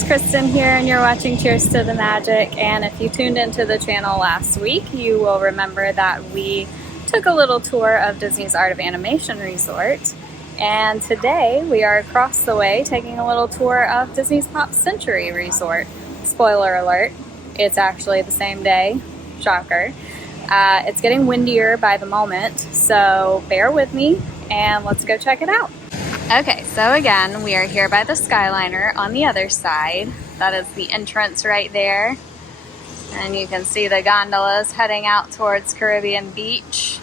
it's Kristen here, and you're watching Cheers to the Magic. And if you tuned into the channel last week, you will remember that we took a little tour of Disney's Art of Animation Resort. And today we are across the way taking a little tour of Disney's Pop Century Resort. Spoiler alert, it's actually the same day. Shocker. It's getting windier by the moment, so bear with me and let's go check it out. Okay, so again, we are here by the Skyliner on the other side. That is the entrance right there. And you can see the gondolas heading out towards Caribbean Beach.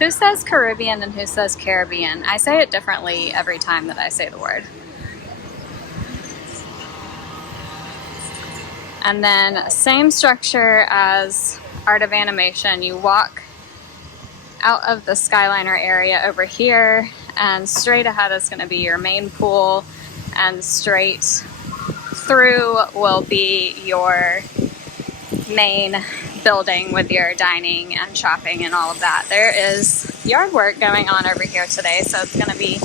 Who says Caribbean and who says Caribbean? I say it differently every time that I say the word. And then same structure as Art of Animation. You walk out of the Skyliner area over here, and straight ahead is going to be your main pool, and straight through will be your main building with your dining and shopping and all of that. There is yard work going on over here today, so it's going to be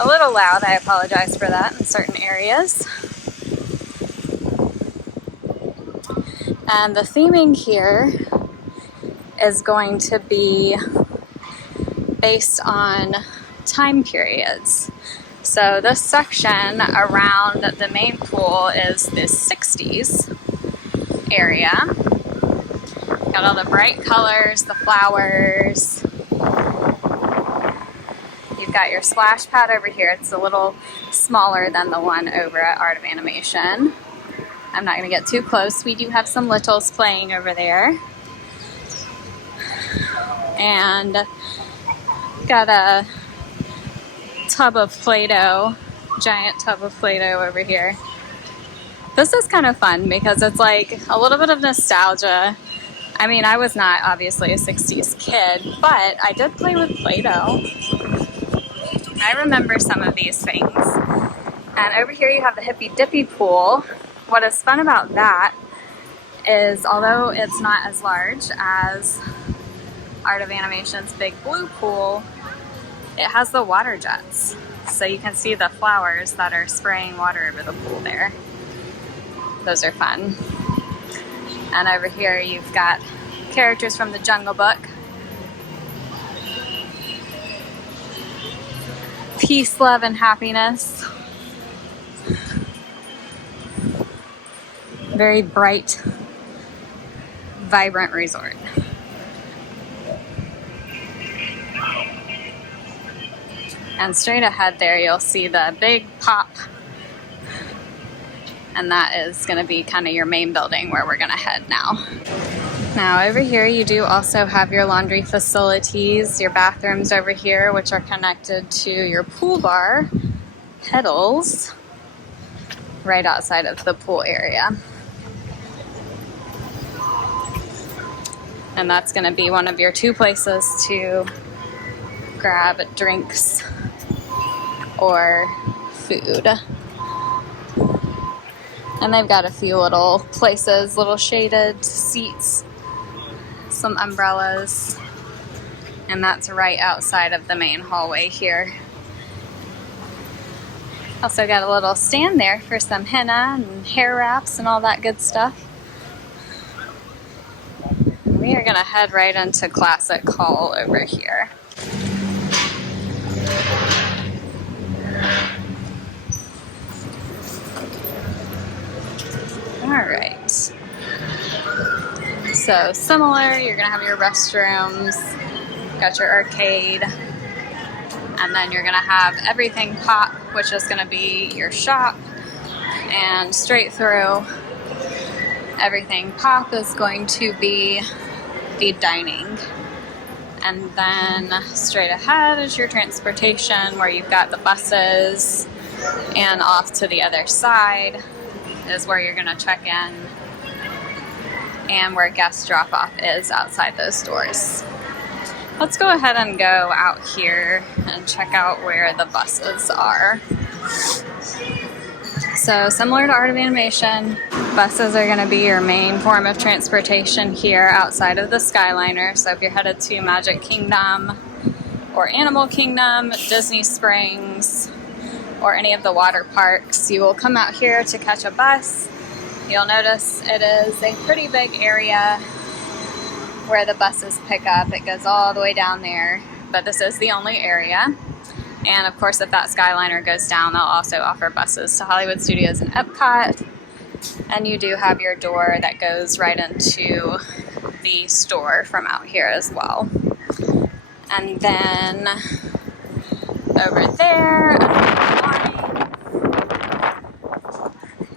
a little loud. I apologize for that in certain areas. And the theming here is going to be based on time periods. So this section around the main pool is the 60s area. Got all the bright colors, the flowers. You've got your splash pad over here. It's a little smaller than the one over at Art of Animation. I'm not going to get too close. We do have some littles playing over there. And got a tub of Play-Doh, giant tub of Play-Doh over here. This is kind of fun because it's like a little bit of nostalgia. I mean, I was not obviously a 60s kid, but I did play with Play-Doh. I remember some of these things. And over here you have the Hippy Dippy pool. What is fun about that is, although it's not as large as Art of Animation's big blue pool, it has the water jets. So you can see the flowers that are spraying water over the pool there. Those are fun. And over here you've got characters from the Jungle Book. Peace, love, and happiness. Very bright, vibrant resort. And straight ahead there you'll see the big pop, and that is going to be kind of your main building where we're going to head now. Now over here you do also have your laundry facilities, your bathrooms over here, which are connected to your pool bar, pedals, right outside of the pool area. And that's going to be one of your two places to grab drinks or food. And they've got a few little places, little shaded seats, some umbrellas, and that's right outside of the main hallway here. Also got a little stand there for some henna and hair wraps and all that good stuff. We are going to head right into Classic Hall over here. Alright. So similar, you're going to have your restrooms, got your arcade, and then you're going to have everything pop, which is going to be your shop, and straight through everything pop is going to be the dining. And then straight ahead is your transportation, where you've got the buses, and off to the other side is where you're going to check in and where guest drop-off is outside those doors. Let's go ahead and go out here and check out where the buses are. So similar to Art of Animation, buses are going to be your main form of transportation here outside of the Skyliner. So if you're headed to Magic Kingdom or Animal Kingdom, Disney Springs, or any of the water parks, you will come out here to catch a bus. You'll notice it is a pretty big area where the buses pick up. It goes all the way down there, but this is the only area. And of course, if that Skyliner goes down, they'll also offer buses to Hollywood Studios and Epcot. And you do have your door that goes right into the store from out here as well. And then over there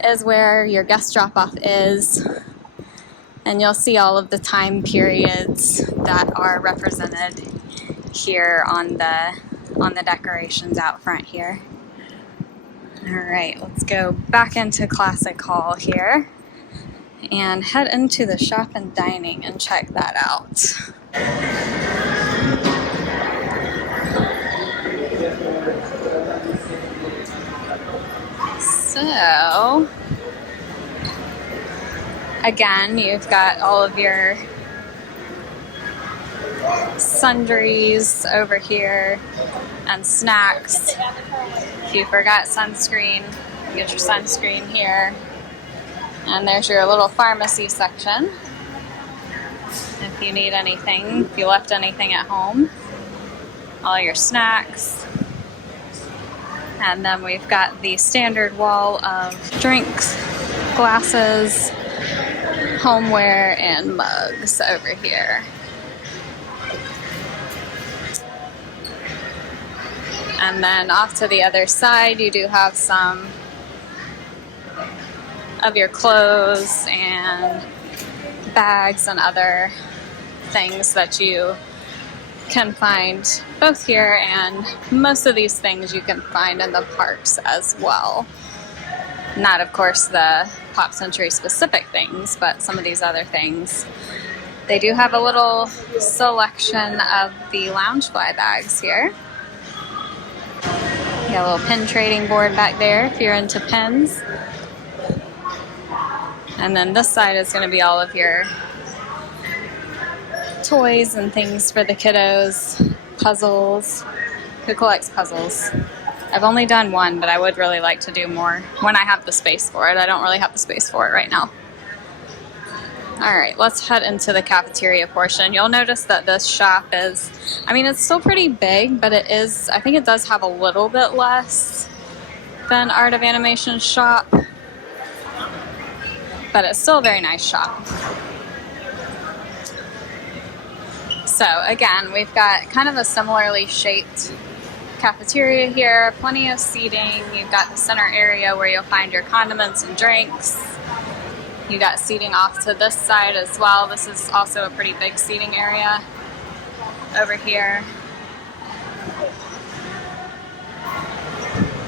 is where your guest drop-off is. And you'll see all of the time periods that are represented here on the decorations out front here. All right, let's go back into Classic Hall here and head into the shop and dining and check that out. So, again, you've got all of your sundries over here and snacks. If you forgot sunscreen, you get your sunscreen here. And there's your little pharmacy section. If you need anything, if you left anything at home, all your snacks. And then we've got the standard wall of drinks, glasses, homeware, and mugs over here. And then off to the other side, you do have some of your clothes and bags and other things that you can find both here, and most of these things you can find in the parks as well. Not, of course, the Pop Century specific things, but some of these other things. They do have a little selection of the Loungefly bags here. You got a little pin trading board back there if you're into pins. And then this side is going to be all of your toys and things for the kiddos, puzzles. Who collects puzzles? I've only done one, but I would really like to do more when I have the space for it. I don't really have the space for it right now. All right, let's head into the cafeteria portion. You'll notice that this shop is, I mean, it's still pretty big, but it is, I think it does have a little bit less than Art of Animation's shop, but it's still a very nice shop. So again, we've got kind of a similarly shaped cafeteria here, plenty of seating. You've got the center area where you'll find your condiments and drinks. You got seating off to this side as well. This is also a pretty big seating area over here.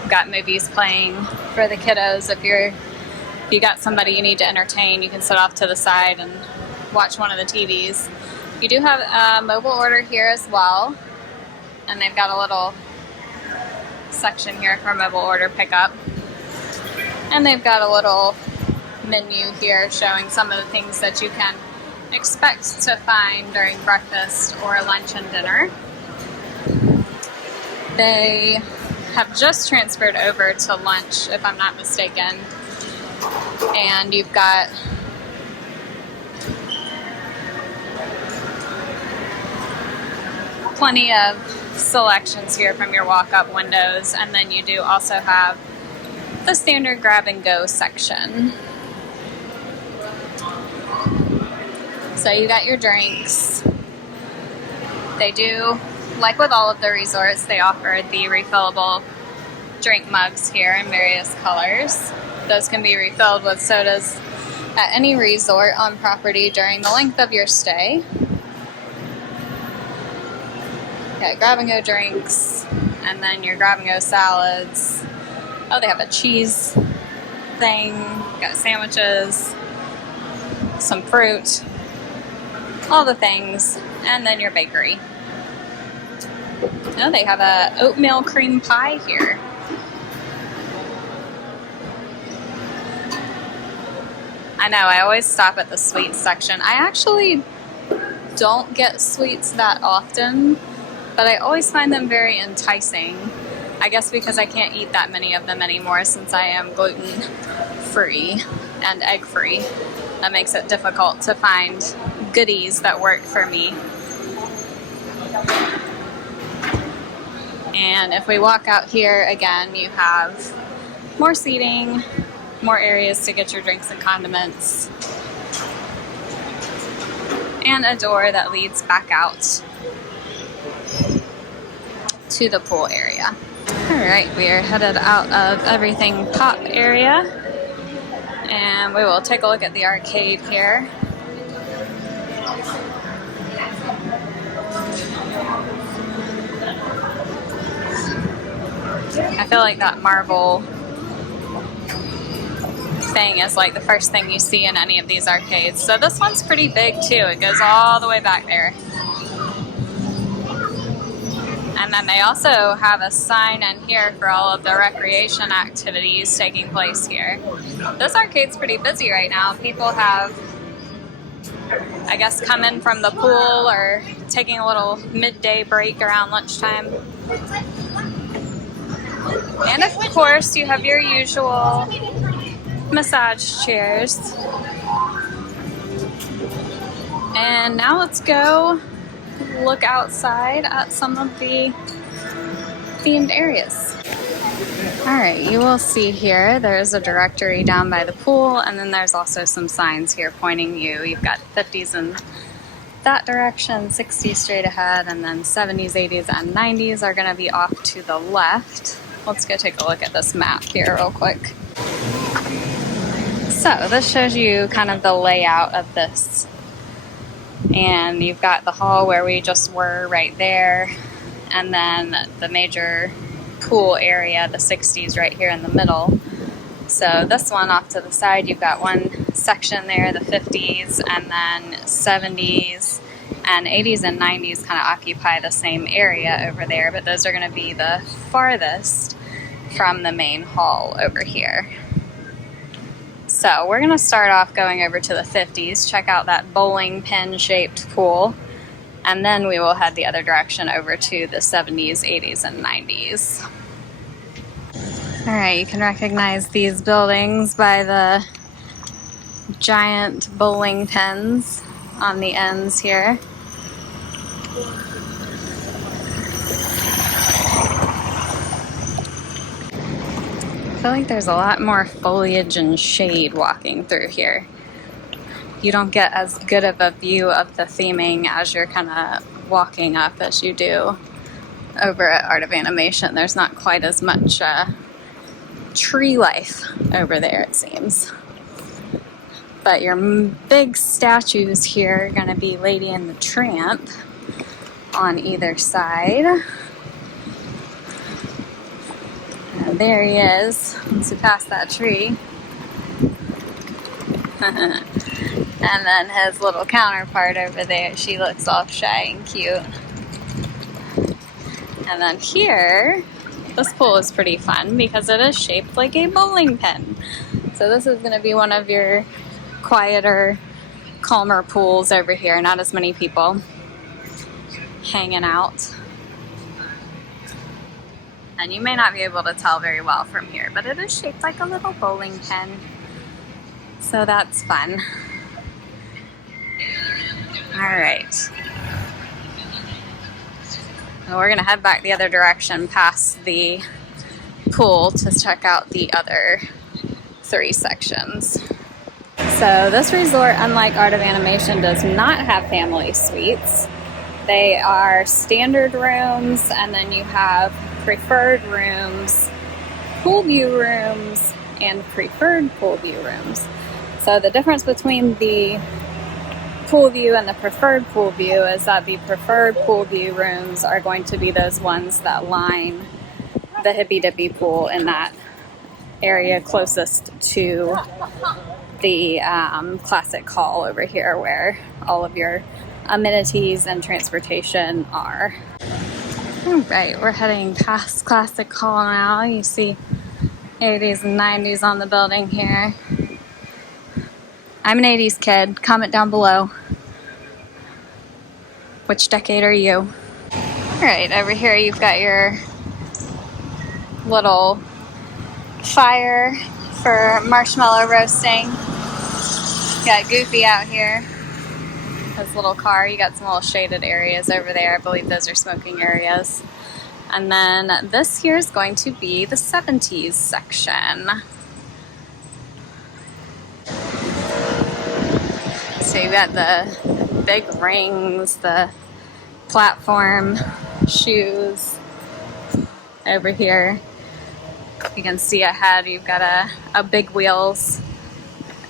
You've got movies playing for the kiddos. If you got somebody you need to entertain, you can sit off to the side and watch one of the TVs. You do have a mobile order here as well, and they've got a little section here for mobile order pickup. And they've got a little menu here showing some of the things that you can expect to find during breakfast or lunch and dinner. They have just transferred over to lunch, if I'm not mistaken. And you've got plenty of selections here from your walk-up windows, and then you do also have the standard grab-and-go section. So you got your drinks. They do, like with all of the resorts, they offer the refillable drink mugs here in various colors. Those can be refilled with sodas at any resort on property during the length of your stay. Got grab-and-go drinks, and then your grab-and-go salads. Oh, they have a cheese thing. Got sandwiches, some fruit, all the things, and then your bakery. Oh, they have a oatmeal cream pie here. I know, I always stop at the sweets section. I actually don't get sweets that often, but I always find them very enticing. I guess because I can't eat that many of them anymore since I am gluten-free and egg-free. That makes it difficult to find goodies that work for me. And if we walk out here again, you have more seating, more areas to get your drinks and condiments, and a door that leads back out to the pool area. Alright, we are headed out of Everything Pop area, and we will take a look at the arcade here. I feel like that marble thing is like the first thing you see in any of these arcades. So this one's pretty big too. It goes all the way back there. And then they also have a sign in here for all of the recreation activities taking place here. This arcade's pretty busy right now. People have, I guess, come in from the pool or taking a little midday break around lunchtime. And of course, you have your usual massage chairs. And now let's go look outside at some of the themed areas. Alright, you will see here there's a directory down by the pool, and then there's also some signs here pointing you. You've got 50s in that direction, 60s straight ahead, and then 70s, 80s, and 90s are going to be off to the left. Let's go take a look at this map here real quick. So this shows you kind of the layout of this. And you've got the hall where we just were right there, and then the major pool area, the 60s right here in the middle. So this one off to the side, you've got one section there, the 50s, and then 70s and 80s and 90s kind of occupy the same area over there, but those are going to be the farthest from the main hall over here. So we're going to start off going over to the 50s, check out that bowling pin shaped pool, and then we will head the other direction over to the 70s, 80s, and 90s. Alright, you can recognize these buildings by the giant bowling pins on the ends here. I feel like there's a lot more foliage and shade walking through here. You don't get as good of a view of the theming as you're kind of walking up as you do over at Art of Animation. There's not quite as much tree life over there, it seems. But your big statues here are going to be Lady and the Tramp on either side. And there he is, once you pass that tree. And then his little counterpart over there, she looks all shy and cute. And then here, this pool is pretty fun because it is shaped like a bowling pin. So this is going to be one of your quieter, calmer pools over here. Not as many people hanging out. And you may not be able to tell very well from here, but it is shaped like a little bowling pin. So that's fun. Alright. We're going to head back the other direction past the pool to check out the other 3 sections. So this resort, unlike Art of Animation, does not have family suites. They are standard rooms, and then you have preferred rooms, pool view rooms, and preferred pool view rooms. So the difference between the pool view and the preferred pool view is that the preferred pool view rooms are going to be those ones that line the Hippy Dippy pool in that area closest to the classic hall over here where all of your amenities and transportation are. Alright, we're heading past Classic Hall now. You see 80s and 90s on the building here. I'm an 80s kid. Comment down below. Which decade are you? Alright, over here you've got your little fire for marshmallow roasting. Got Goofy out here. His little car. You got some little shaded areas over there. I believe those are smoking areas. And then this here is going to be the 70s section. So you got the big rings, the platform shoes over here. You can see ahead, you've got a big wheels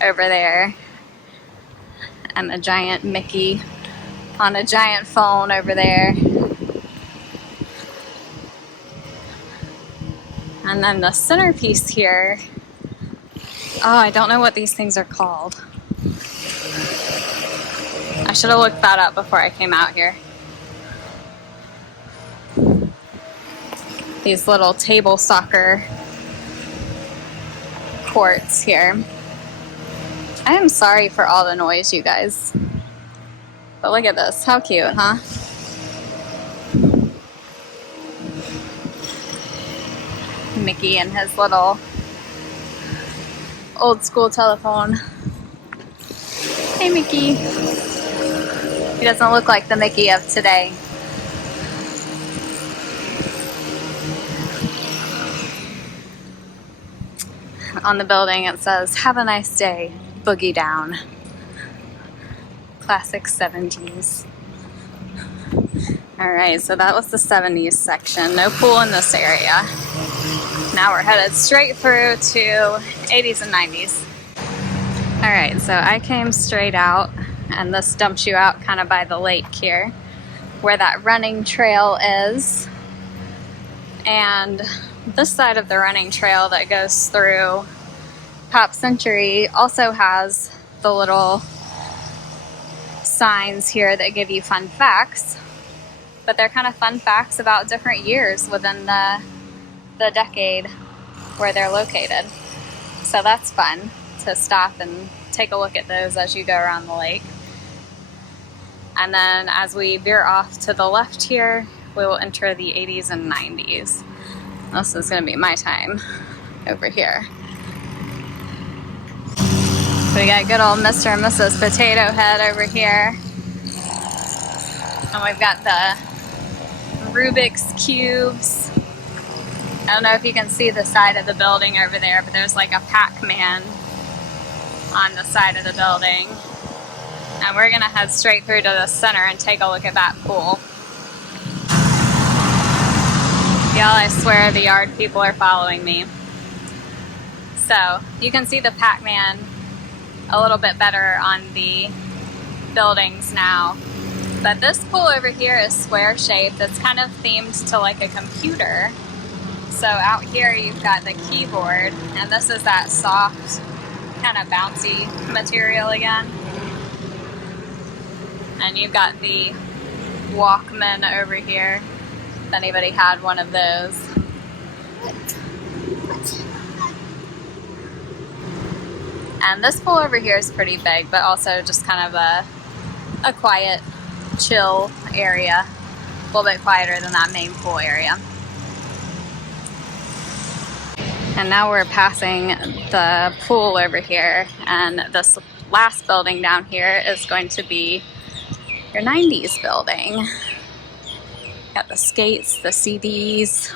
over there. And a giant Mickey on a giant phone over there. And then the centerpiece here. Oh, I don't know what these things are called. I should have looked that up before I came out here. These little table soccer courts here. I am sorry for all the noise, you guys. But look at this. How cute, huh? Mickey and his little old school telephone. Hey, Mickey. He doesn't look like the Mickey of today. On the building it says, "Have a nice day. Boogie down." Classic 70s. Alright, so that was the 70s section. No pool in this area. Now we're headed straight through to 80s and 90s. Alright, so I came straight out, and this dumps you out kind of by the lake here, where that running trail is. And this side of the running trail that goes through Pop Century also has the little signs here that give you fun facts, but they're kind of fun facts about different years within the decade where they're located. So that's fun to stop and take a look at those as you go around the lake. And then as we veer off to the left here, we will enter the 80s and 90s. This is going to be my time over here. We got good old Mr. and Mrs. Potato Head over here. And we've got the Rubik's Cubes. I don't know if you can see the side of the building over there, but there's like a Pac-Man on the side of the building. And we're gonna head straight through to the center and take a look at that pool. Y'all, I swear the yard people are following me. So you can see the Pac-Man a little bit better on the buildings now. But this pool over here is square shaped. It's kind of themed to like a computer. So out here you've got the keyboard, and this is that soft, kind of bouncy material again. And you've got the Walkman over here, if anybody had one of those. And this pool over here is pretty big, but also just kind of a quiet, chill area. A little bit quieter than that main pool area. And now we're passing the pool over here, and this last building down here is going to be your 90s building. Got the skates, the CDs,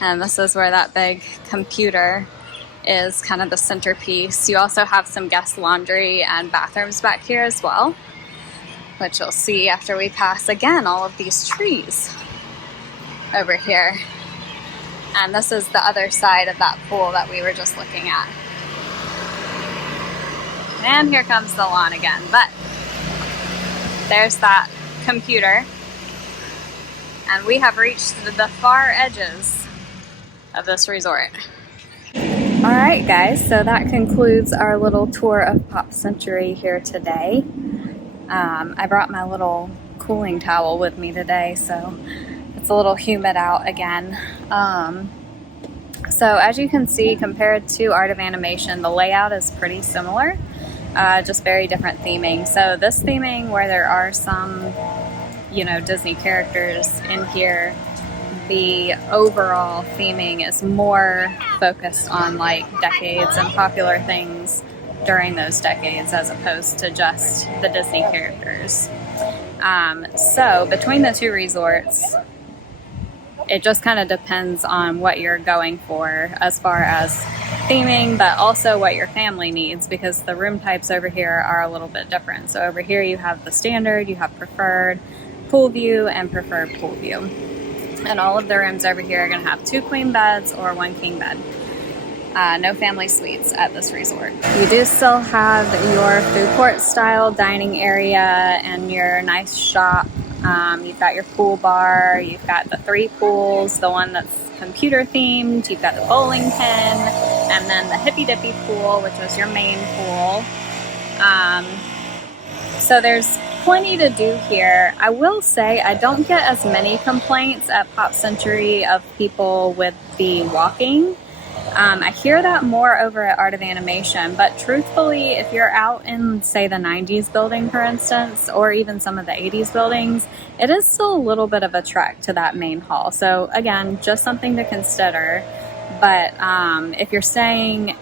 and this is where that big computer is kind of the centerpiece. You also have some guest laundry and bathrooms back here as well, which you'll see after we pass again all of these trees over here. And this is the other side of that pool that we were just looking at. And here comes the lawn again, but there's that computer. And we have reached the far edges of this resort. Alright guys, so that concludes our little tour of Pop Century here today. I brought my little cooling towel with me today, so it's a little humid out again. So as you can see, compared to Art of Animation, the layout is pretty similar, just very different theming. So this theming where there are some, Disney characters in here, the overall theming is more focused on like decades and popular things during those decades as opposed to just the Disney characters. So between the two resorts, it just kind of depends on what you're going for as far as theming, but also what your family needs, because the room types over here are a little bit different. So over here you have the standard, you have preferred pool view, and preferred pool view. And all of the rooms over here are going to have 2 queen beds or 1 king bed. No family suites at this resort. You do still have your food court style dining area and your nice shop. You've got your pool bar, you've got the 3 pools, the one that's computer themed, you've got the bowling pin, and then the hippy dippy pool, which is your main pool. So there's plenty to do here. I will say I don't get as many complaints at Pop Century of people with the walking. I hear that more over at Art of Animation, but truthfully, if you're out in, say, the 90s building, for instance, or even some of the 80s buildings, it is still a little bit of a trek to that main hall. So again, just something to consider. But if you're saying,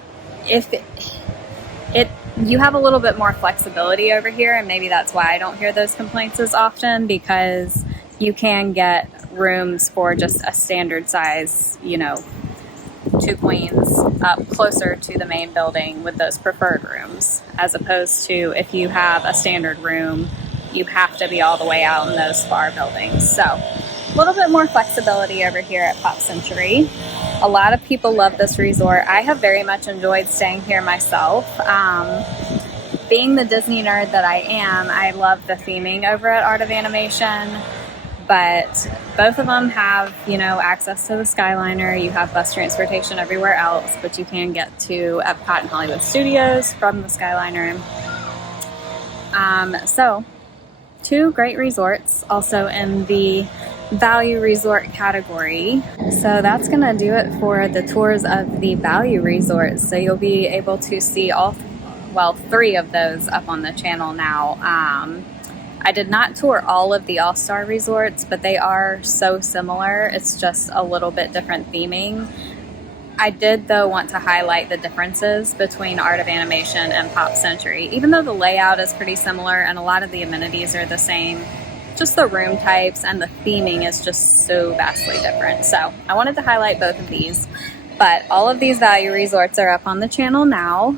you have a little bit more flexibility over here, and maybe that's why I don't hear those complaints as often, because you can get rooms for just a standard size, 2 queens up closer to the main building with those preferred rooms, as opposed to if you have a standard room, you have to be all the way out in those far buildings. So a little bit more flexibility over here at Pop Century. A lot of people love this resort. I have very much enjoyed staying here myself. Being the Disney nerd that I am, I love the theming over at Art of Animation. But both of them have, access to the Skyliner. You have bus transportation everywhere else, but you can get to Epcot and Hollywood Studios from the Skyliner. So 2 great resorts, also in the value resort category. So that's going to do it for the tours of the value resorts. So you'll be able to see 3 of those up on the channel now. I did not tour all of the All-Star resorts, but they are so similar. It's just a little bit different theming. I did, though, want to highlight the differences between Art of Animation and Pop Century. Even though the layout is pretty similar and a lot of the amenities are the same, just the room types and the theming is just so vastly different. So I wanted to highlight both of these. But all of these value resorts are up on the channel now.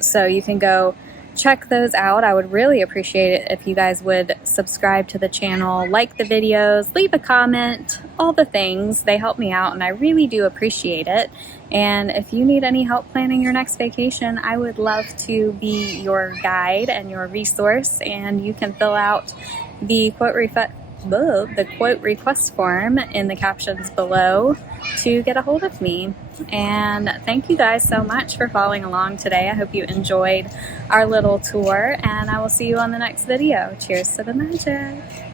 So you can go check those out. I would really appreciate it if you guys would subscribe to the channel, like the videos, leave a comment, all the things. They help me out and I really do appreciate it. And if you need any help planning your next vacation, I would love to be your guide and your resource, and you can fill out the quote request form in the captions below to get a hold of me. And thank you guys so much for following along today. I hope you enjoyed our little tour, and I will see you on the next video. Cheers to the magic.